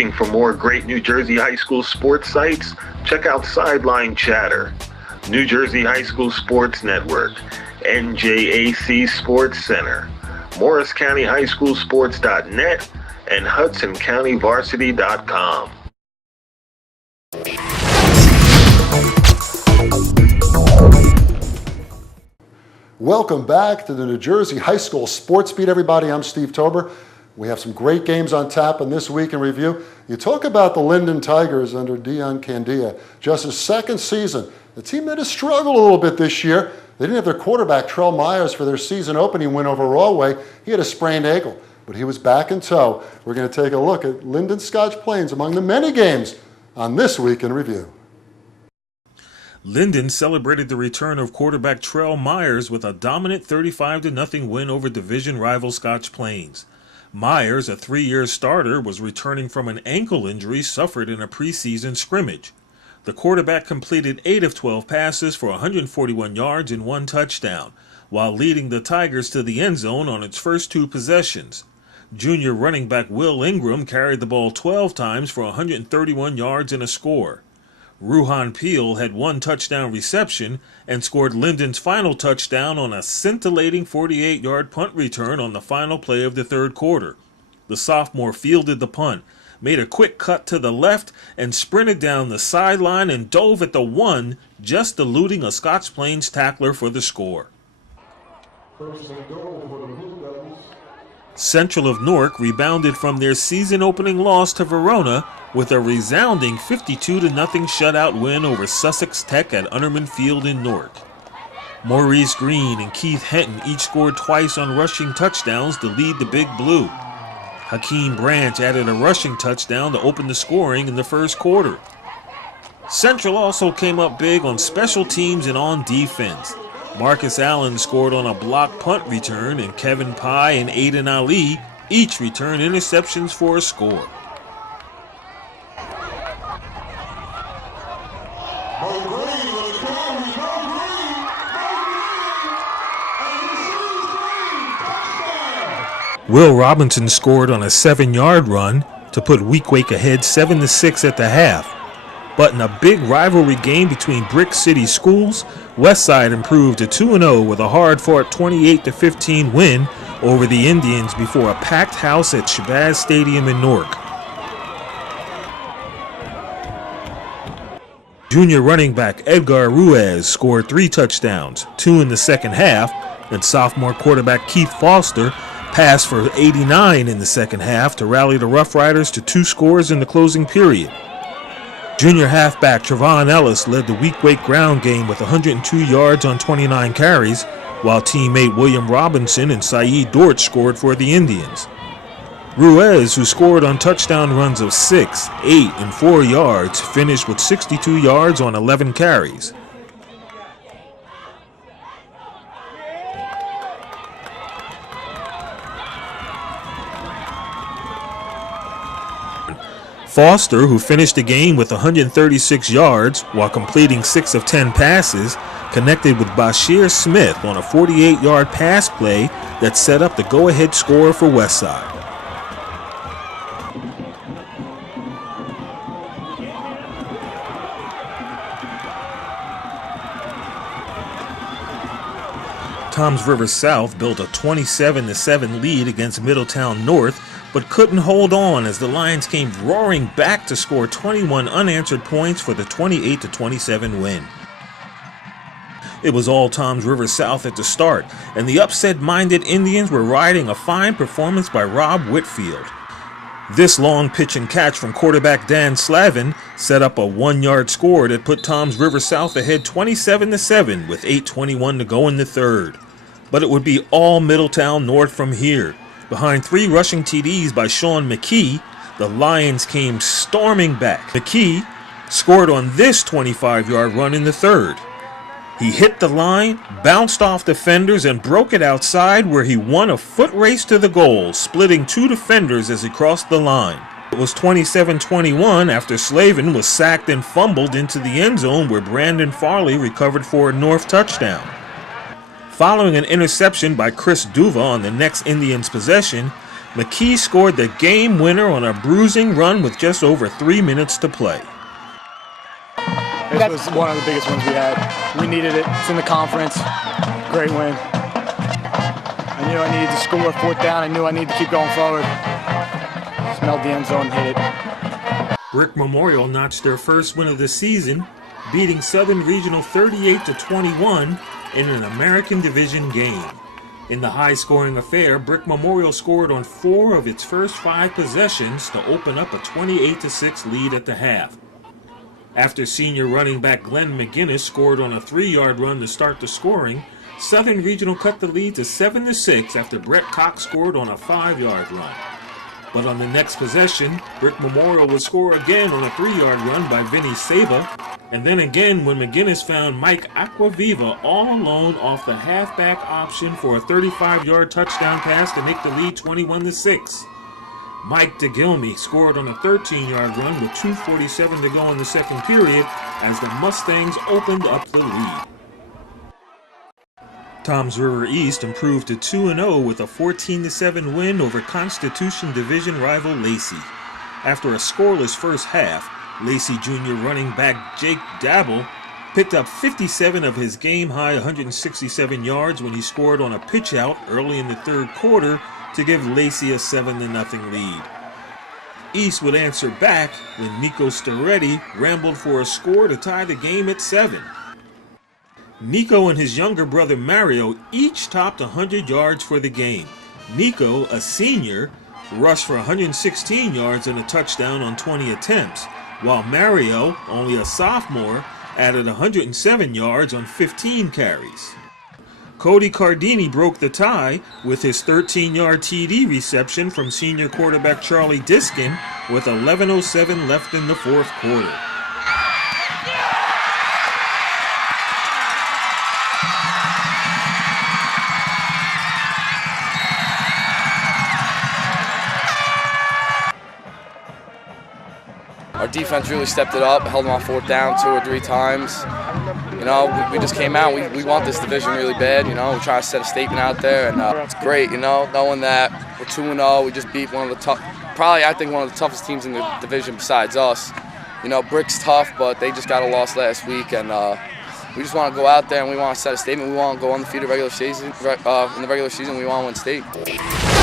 Looking for more great New Jersey high school sports sites? Check out Sideline Chatter, New Jersey High School Sports Network, NJAC Sports Center, Morris County High School Sports.net, and HudsonCountyVarsity.com. Welcome back to the New Jersey High School Sports Beat, everybody. I'm Steve Tober. We have some great games on tap in this week in review. You talk about the Linden Tigers under Dion Candia, just his second season. The team that has struggled a little bit this year. They didn't have their quarterback, Trell Myers, for their season opening win over Rawway. He had a sprained ankle, but he was back in tow. We're going to take a look at Linden Scotch Plains among the many games on This Week in Review. Linden celebrated the return of quarterback Trell Myers with a dominant 35-0 win over division rival Scotch Plains. Myers, a 3-year starter, was returning from an ankle injury suffered in a preseason scrimmage. The quarterback completed 8 of 12 passes for 141 yards and 1 touchdown, while leading the Tigers to the end zone on its first 2 possessions. Junior running back Will Ingram carried the ball 12 times for 131 yards and a score. Ruhan Peel had 1 touchdown reception and scored Linden's final touchdown on a scintillating 48-yard punt return on the final play of the third quarter. The sophomore fielded the punt, made a quick cut to the left, and sprinted down the sideline and dove at the 1, just eluding a Scotch Plains tackler for the score. Central of Newark rebounded from their season-opening loss to Verona with a resounding 52-0 shutout win over Sussex Tech at Unnerman Field in Newark. Maurice Green and Keith Henton each scored twice on rushing touchdowns to lead the Big Blue. Hakeem Branch added a rushing touchdown to open the scoring in the first quarter. Central also came up big on special teams and on defense. Marcus Allen scored on a blocked punt return, and Kevin Pye and Aiden Ali each returned interceptions for a score. Will Robinson scored on a 7-yard run to put Weequahic ahead 7-6 at the half. But in a big rivalry game between Brick City schools, Westside improved to 2-0 with a hard-fought 28-15 win over the Indians before a packed house at Shabazz Stadium in Newark. Junior running back Edgar Ruiz scored 3 touchdowns, 2 in the second half, and sophomore quarterback Keith Foster passed for 89 in the second half to rally the Rough Riders to 2 scores in the closing period. Junior halfback Trevon Ellis led the Weequahic ground game with 102 yards on 29 carries, while teammate William Robinson and Saeed Dortch scored for the Indians. Ruiz, who scored on touchdown runs of 6, 8, and 4 yards, finished with 62 yards on 11 carries. Foster, who finished the game with 136 yards while completing 6 of 10 passes, connected with Bashir Smith on a 48-yard pass play that set up the go-ahead score for Westside. Toms River South built a 27-7 lead against Middletown North, but couldn't hold on as the Lions came roaring back to score 21 unanswered points for the 28-27 win. It was all Toms River South at the start, and the upset-minded Indians were riding a fine performance by Rob Whitfield. This long pitch and catch from quarterback Dan Slavin set up a 1-yard score that put Toms River South ahead 27-7 with 8:21 to go in the third. But it would be all Middletown North from here. Behind 3 rushing TDs by Sean McKee, the Lions came storming back. McKee scored on this 25-yard run in the third. He hit the line, bounced off defenders, and broke it outside where he won a foot race to the goal, splitting 2 defenders as he crossed the line. It was 27-21 after Slavin was sacked and fumbled into the end zone where Brandon Farley recovered for a North touchdown. Following an interception by Chris Duva on the next Indians possession, McKee scored the game winner on a bruising run with just over 3 minutes to play. This was one of the biggest wins we had. We needed it. It's in the conference. Great win. I knew I needed to score fourth down. I knew I needed to keep going forward. Smelled the end zone and hit it. Brick Memorial notched their first win of the season, beating Southern Regional 38-21 in an American Division game. In the high-scoring affair, Brick Memorial scored on 4 of its first 5 possessions to open up a 28-6 lead at the half. After senior running back Glenn McGinnis scored on a 3-yard run to start the scoring, Southern Regional cut the lead to 7-6 after Brett Cox scored on a 5-yard run. But on the next possession, Brick Memorial would score again on a 3-yard run by Vinny Saba, and then again when McGinnis found Mike Aquaviva all alone off the halfback option for a 35-yard touchdown pass to make the lead 21-6. Mike DeGilmy scored on a 13-yard run with 2:47 to go in the second period as the Mustangs opened up the lead. Toms River East improved to 2-0 with a 14-7 win over Constitution Division rival Lacey. After a scoreless first half, Lacey Junior running back Jake Dabble picked up 57 of his game-high 167 yards when he scored on a pitch-out early in the third quarter to give Lacey a 7-0 lead. East would answer back when Nico Staretti rambled for a score to tie the game at 7. Nico and his younger brother Mario each topped 100 yards for the game. Nico, a senior, rushed for 116 yards and a touchdown on 20 attempts, while Mario, only a sophomore, added 107 yards on 15 carries. Cody Cardini broke the tie with his 13-yard TD reception from senior quarterback Charlie Diskin with 11:07 left in the fourth quarter. Our defense really stepped it up, held them on fourth down 2 or 3 times. You know, we just came out. We want this division really bad. You know, we're trying to set a statement out there, and it's great. You know, knowing that we're 2-0, we just beat one of the I think one of the toughest teams in the division besides us. You know, Brick's tough, but they just got a loss last week, and we just want to go out there and we want to set a statement. We want to go undefeated regular season. In the regular season, we want to win state.